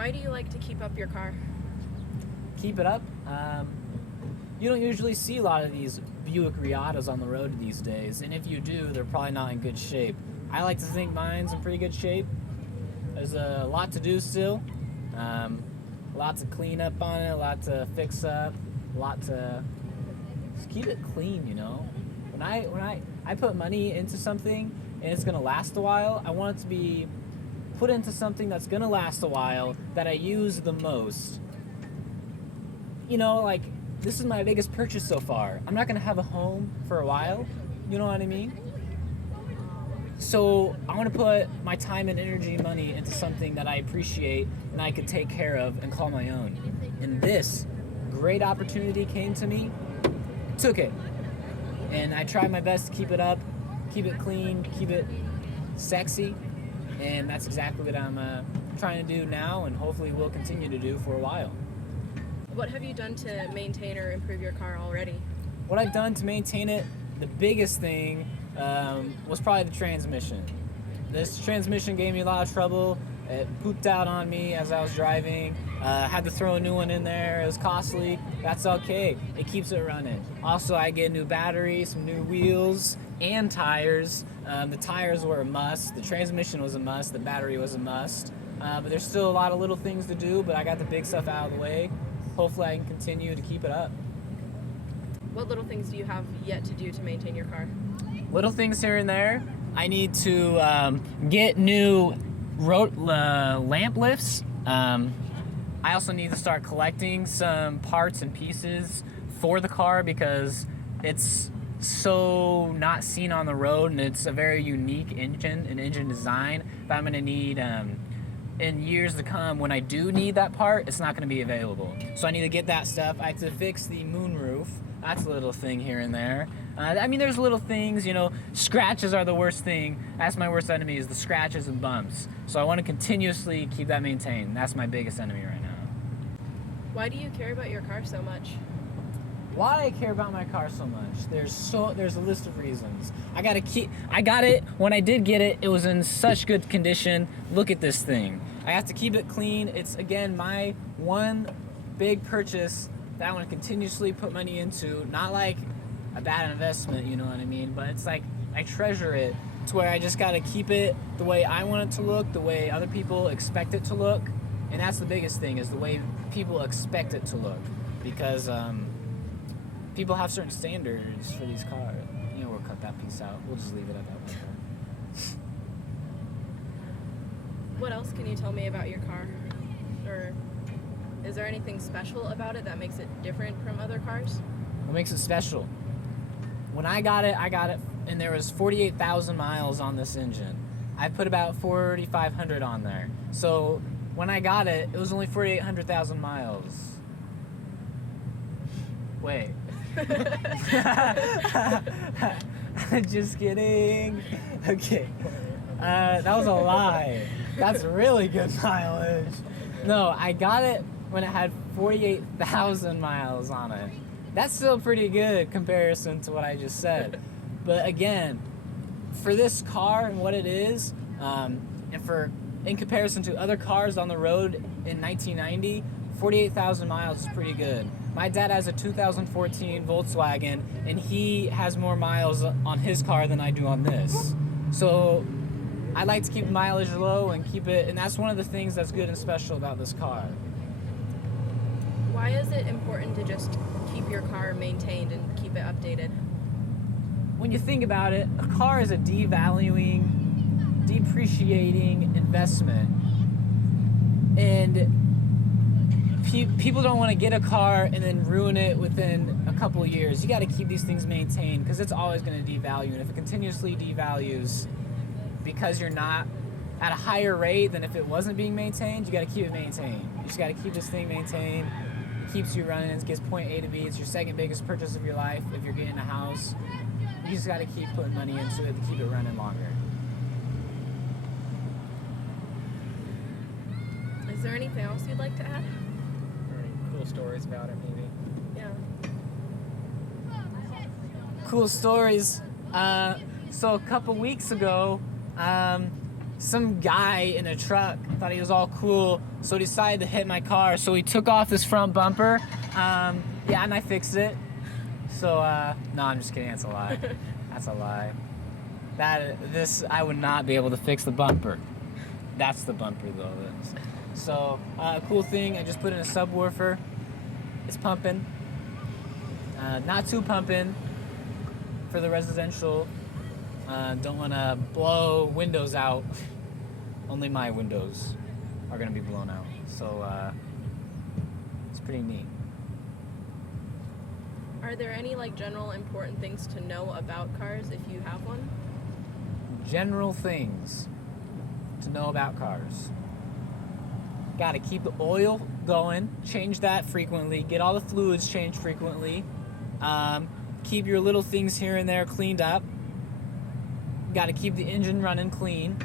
Why do you like to keep up your car? Keep it up. You don't usually see a lot of these Buick Riatas on the road these days, and if you do, they're probably not in good shape. I like to think mine's in pretty good shape. There's a lot to do still. A lot to clean up on it, a lot to fix up, a lot to just keep it clean, you know. When I put money into something and it's gonna last a while, I want it to be put into something that's gonna last a while, that I use the most. You know, like, this is my biggest purchase so far. I'm not gonna have a home for a while, you know what I mean? So I want to put my time and energy and money into something that I appreciate and I could take care of and call my own. And this great opportunity came to me, took it. And I tried my best to keep it up, keep it clean, keep it sexy. And that's exactly what I'm trying to do now, and hopefully will continue to do for a while. What have you done to maintain or improve your car already? What I've done to maintain it, the biggest thing was probably the transmission. This transmission gave me a lot of trouble. It pooped out on me as I was driving. Had to throw a new one in there. It was costly. That's okay. It keeps it running. Also, I get a new battery, some new wheels, and tires. The tires were a must. The transmission was a must. The battery was a must. But there's still a lot of little things to do, but I got the big stuff out of the way. Hopefully I can continue to keep it up. What little things do you have yet to do to maintain your car? Little things here and there. I need to get new lamp lifts. I also need to start collecting some parts and pieces for the car because it's so not seen on the road, and it's a very unique engine and engine design that I'm going to need in years to come. When I do need that part, it's not going to be available. So I need to get that stuff. I have to fix the moonroof. That's a little thing here and there. I mean, there's little things, you know, scratches are the worst thing. That's my worst enemy, is the scratches and bumps. So I want to continuously keep that maintained. That's my biggest enemy right now. Why do you care about your car so much? Why I care about my car so much? There's a list of reasons. I got it. When I did get it, it was in such good condition. Look at this thing. I have to keep it clean. It's, again, my one big purchase that I want to continuously put money into. Not like a bad investment, you know what I mean? But it's like I treasure it to where I just got to keep it the way I want it to look, the way other people expect it to look. And that's the biggest thing, is the way people expect it to look. Because people have certain standards for these cars. You know, we'll cut that piece out. We'll just leave it at that right there. What else can you tell me about your car? Or is there anything special about it that makes it different from other cars? What makes it special? When I got it, and there was 48,000 miles on this engine. I put about 4,500 on there. So when I got it, it was only 4,800,000 miles. Wait. Just kidding. Okay. That was a lie. That's really good mileage. No, I got it when it had 48,000 miles on it. That's still pretty good comparison to what I just said. But again, for this car and what it is, and in comparison to other cars on the road in 1990, 48,000 miles is pretty good. My dad has a 2014 Volkswagen, and he has more miles on his car than I do on this. So I like to keep mileage low and keep it, and that's one of the things that's good and special about this car. Why is it important to just keep your car maintained and keep it updated? When you think about it, a car is a devaluing, depreciating investment. And people don't want to get a car and then ruin it within a couple of years. You got to keep these things maintained because it's always going to devalue. And if it continuously devalues because you're not at a higher rate than if it wasn't being maintained, you got to keep it maintained. You just got to keep this thing maintained. It keeps you running. It gets point A to B. It's your second biggest purchase of your life if you're getting a house. You just got to keep putting money into it to keep it running longer. Is there anything else you'd like to add? Cool stories about it, maybe. Yeah. Cool stories. So a couple weeks ago, some guy in a truck thought he was all cool, so he decided to hit my car. So he took off his front bumper. Yeah, and I fixed it. So, no, I'm just kidding. That's a lie. That's a lie. I would not be able to fix the bumper. That's the bumper, though. So, cool thing, I just put in a subwoofer. It's pumping. Not too pumping for the residential. Don't want to blow windows out. Only my windows are going to be blown out. So, it's pretty neat. Are there any like general important things to know about cars if you have one? General things to know about cars. Got to keep the oil going, change that frequently, get all the fluids changed frequently, keep your little things here and there cleaned up. Got to keep the engine running clean,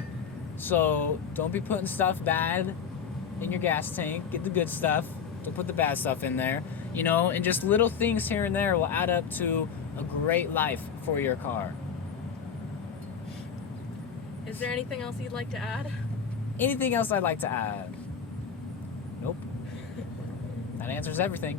so don't be putting stuff bad in your gas tank. Get the good stuff, don't put the bad stuff in there, you know, and just little things here and there will add up to a great life for your car. Is there anything else you'd like to add? Anything else I'd like to add? Nope. That answers everything.